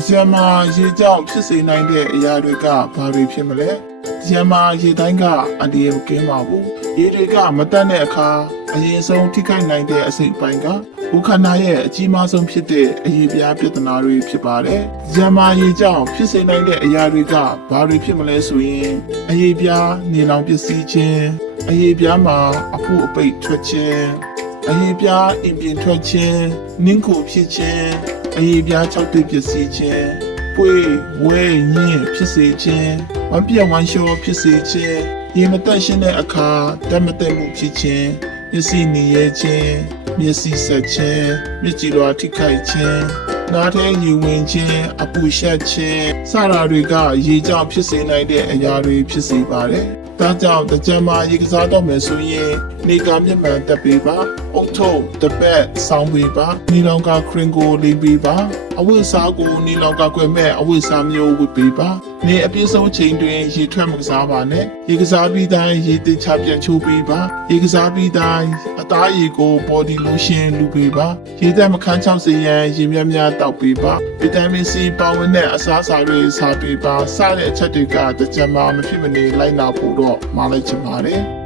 ။ကြံမာရေကြောင့်ဖြစ်စေနိုင်တဲ့အရာတွေကဘာတွေဖြစ်မလဲ။ကြံမာရေတိုင်းကအန္တရာယ်ကင်းပါဘူး။ရေတွေကမတက်တဲ့အခါအရင်ဆုံးထိခိုက်နိုင်တဲ့အစိတ်အပိုင်းကဘုခန္ဓာရဲ့အကြီးမားဆုံးဖြစ်တဲ့အရေးပြားပြဿနာတွေဖြစ်ပါတယ်။ကြံမာရေကြောင့်ဖြစ်စေနိုင်တဲ့အရာတွေကဘာတွေဖြစ်မလဲဆိုရင်အရေးပြားနေလောင်ပစ္စည်းချင်းအရေးပြားမှာအဖို့အပိတ်ထွက်ခြင်းအရေးပြားအင်ပြင်ထွက်ခြင်းနင်းခုဖြစ်ခြင်း အရေးပြား၆တိပစ္စည်းခြင်းပွေဝဲညင်းဖြစ်စေခြင်းဝမ်းပြက်ဝမ်းလျှောဖြစ်စေခြင်းရေမတက်ရှင်းတဲ့အခါတတ်မတက်မှုဖြစ်ခြင်းမျက်စိနေရခြင်းမျက်စိဆက်ခြင်းမျက်ကြည်လွာထိခိုက်ခြင်းနားထဲရေဝင်ခြင်းအပူရှက်ခြင်းစတာတွေကရေကြောင့်ဖြစ်စေနိုင်တဲ့အရာတွေဖြစ်စေပါတယ်။ဒါကြောင့်တကြံမာရေကစားတော့မယ်ဆိုရင်နေကမျက်မှန်တက်ပေးပါ။အုတ် ထုပ်တပက်ဆောင်းပေးပါ။နီလောင်ကခရင်ကိုလေးပေးပါ။အဝတ်စားကိုနီလောင်ကကွယ်မဲ့အဝတ်စားမျိုးဝတ်ပေးပါ။နေအပြည့်ဆုံးချိန်တွင်ရေထွက်မကစားပါနဲ့။ရေကစားပြီးတိုင်းရေတင်ချပြန်ချိုးပေးပါ။ရေကစားပြီးတိုင်းအသားရည်ကို body lotion လူပေးပါ။ရေသက်မခန်းချောက်စေရန်ရေမြတ်များတောက်ပေးပါ။ဗီတာမင် C ပါဝင်တဲ့အစားအစာတွေစားပေးပါ။စားတဲ့အချက်တွေကတကြံမာမဖြစ်မနေလိုက်နာဖို့တော့မလိုက်ချင်ပါတယ်။